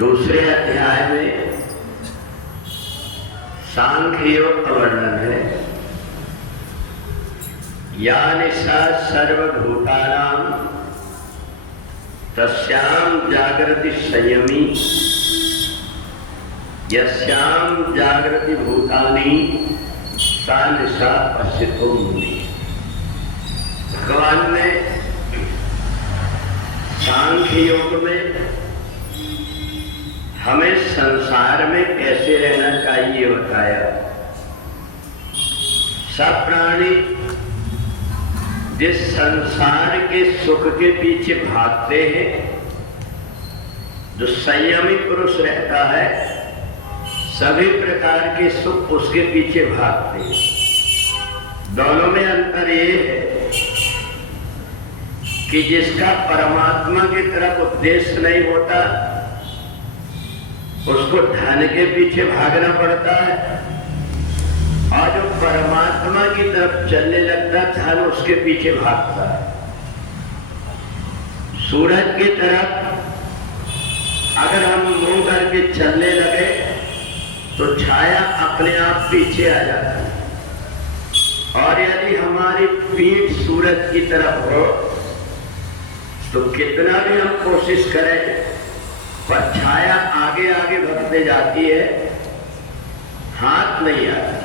दूसरे अध्याय में सांख्य योग का वर्णन है। या निशा सर्वभूतानां तस्यां जागृति संयमी यस्यां जागृति भूतानि सा निशा पश्यतो मुनि। भगवान ने सांख्य योग में हमें संसार में कैसे रहना चाहिए बताया। सब प्राणी जिस संसार के सुख के पीछे भागते हैं, जो संयमी पुरुष रहता है, सभी प्रकार के सुख उसके पीछे भागते हैं। दोनों में अंतर ये है कि जिसका परमात्मा की तरफ उद्देश्य नहीं होता उसको धन के पीछे भागना पड़ता है, और जो परमात्मा की तरफ चलने लगता धन उसके पीछे भागता है। सूरज की तरफ अगर हम मुंह करके चलने लगे तो छाया अपने आप पीछे आ जाती है, और यदि हमारी पीठ सूरज की तरफ हो तो कितना भी हम कोशिश करें पर छाया आगे आगे बढ़ते जाती है, हाथ नहीं आता।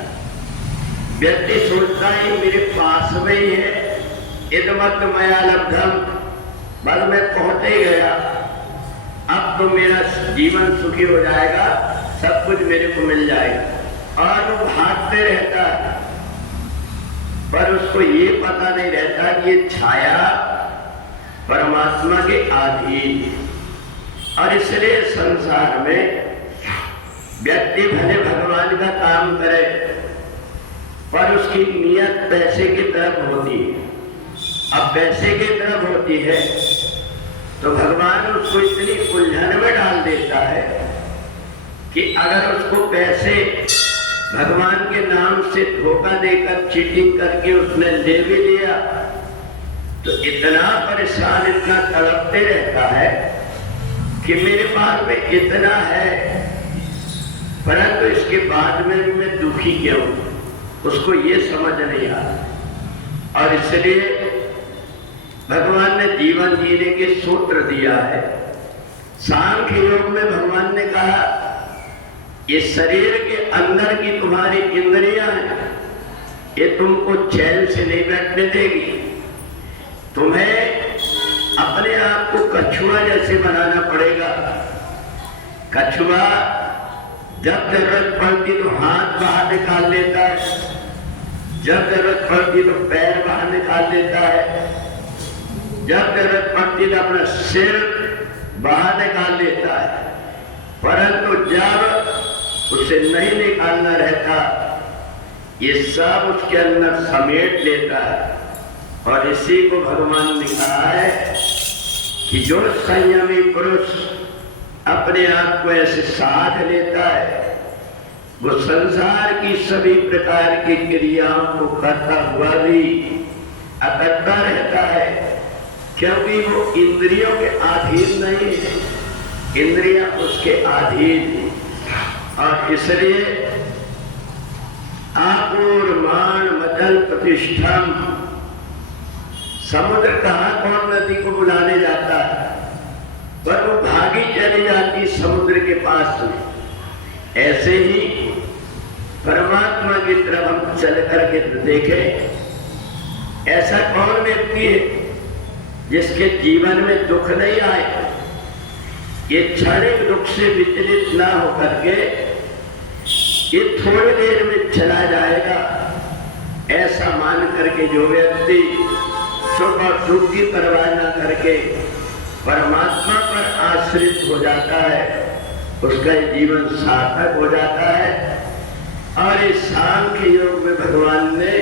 व्यक्ति सोचता है मेरे पास में ही है, इदमत मया लब्धम, बस मैं पहुंच ही गया, अब तो मेरा जीवन सुखी हो जाएगा, सब कुछ मेरे को मिल जाएगा। और वो भागते रहता है, पर उसको ये पता नहीं रहता कि ये छाया परमात्मा के अधीन। और इसलिए संसार में व्यक्ति भले भगवान का काम करे पर उसकी नियत पैसे की तरफ होती है। अब पैसे की तरफ होती है तो भगवान उसको इतनी उलझन में डाल देता है कि अगर उसको पैसे भगवान के नाम से धोखा देकर चीटिंग करके उसने ले भी लिया तो इतना परेशान, इतना तड़पते रहता है कि मेरे पास में इतना है परंतु इसके बाद में भी मैं दुखी क्यों, उसको ये समझ नहीं आता। और इसलिए भगवान ने जीवन जीने के सूत्र दिया है। सांख्य योग में भगवान ने कहा ये शरीर के अंदर की तुम्हारी इंद्रियां हैं, ये तुमको चैन से नहीं बैठने देगी। तुम्हें अपने आप को कछुआ जैसे बनाना पड़ेगा। कछुआ जब जरूरत पड़ती तो हाथ बाहर निकाल लेता है, जब जरूरत पड़ती तो पैर बाहर निकाल लेता है, जब जरूरत पड़ती तो अपना सिर बाहर निकाल लेता है। परंतु जब उसे नहीं निकालना रहता ये सब उसके अंदर समेट लेता है। और इसी को भगवान ने कहा है कि जो संयमी पुरुष अपने आप को ऐसे साध लेता है वो संसार की सभी प्रकार की क्रियाओं को करता हुआ भी अकड़ता रहता है, क्योंकि वो इंद्रियों के अधीन नहीं है, इंद्रियां उसके अधीन है। और इसलिए आपूर्वाण मदल प्रतिष्ठम, समुद्र कहाँ कौन नदी को बुलाने जाता है पर वो भागी चली जाती समुद्र के पास में। ऐसे ही परमात्मा की तरफ हम चल करके देखें, ऐसा कौन व्यक्ति है जिसके जीवन में दुख नहीं आए, ये क्षणिक दुख से विचलित ना होकर के ये थोड़ी देर में चला जाएगा, ऐसा मान करके जो व्यक्ति सुख और दुख की परवाह न करके परमात्मा पर आश्रित हो जाता है उसका जीवन सार्थक हो जाता है। और इस सांख्य योग में भगवान ने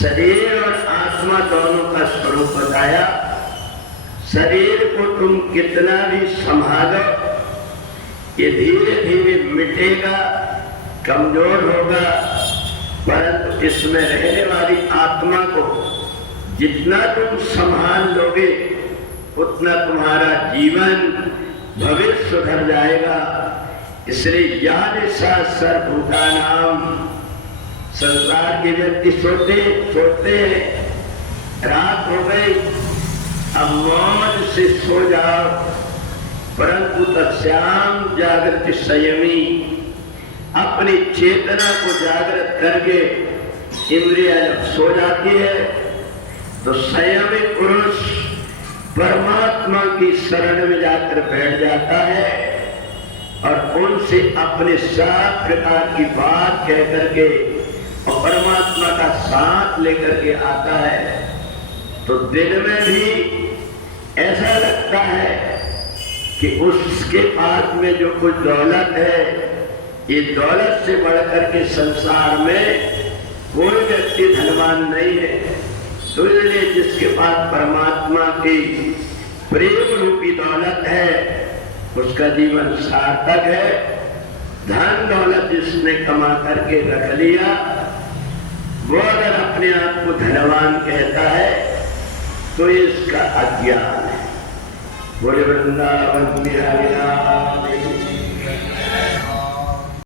शरीर और आत्मा दोनों का स्वरूप बताया। शरीर को तुम कितना भी संभालो ये धीरे धीरे मिटेगा, कमजोर होगा, परंतु इसमें रहने वाली आत्मा को जितना तुम संभाल लोगे उतना तुम्हारा जीवन भविष्य सुधर जाएगा। इसलिए या निशा सर्वभूतानाम, संसार के व्यक्ति सोते हैं रात हो गई, अब मौज से सो जाओ, परंतु तत्श्याम जागृति संयमी, अपनी चेतना को जागृत करके इंद्रिया जब सो जाती है तो संयमी पुरुष परमात्मा की शरण में जाकर बैठ जाता है और उनसे अपने सात प्रकार की बात कह करके और परमात्मा का साथ लेकर के आता है। तो दिन में भी ऐसा लगता है कि उसके पास में जो कुछ दौलत है, ये दौलत से बढ़कर के संसार में कोई व्यक्ति धनवान नहीं है। तो इसलिए जिसके पास परमात्मा की प्रेम रूपी दौलत है उसका जीवन सार्थक है। धन दौलत जिसने कमा करके रख लिया वो अगर अपने आप को धनवान कहता है तो इसका अज्ञान है। बोले वृंदावन बिहारी।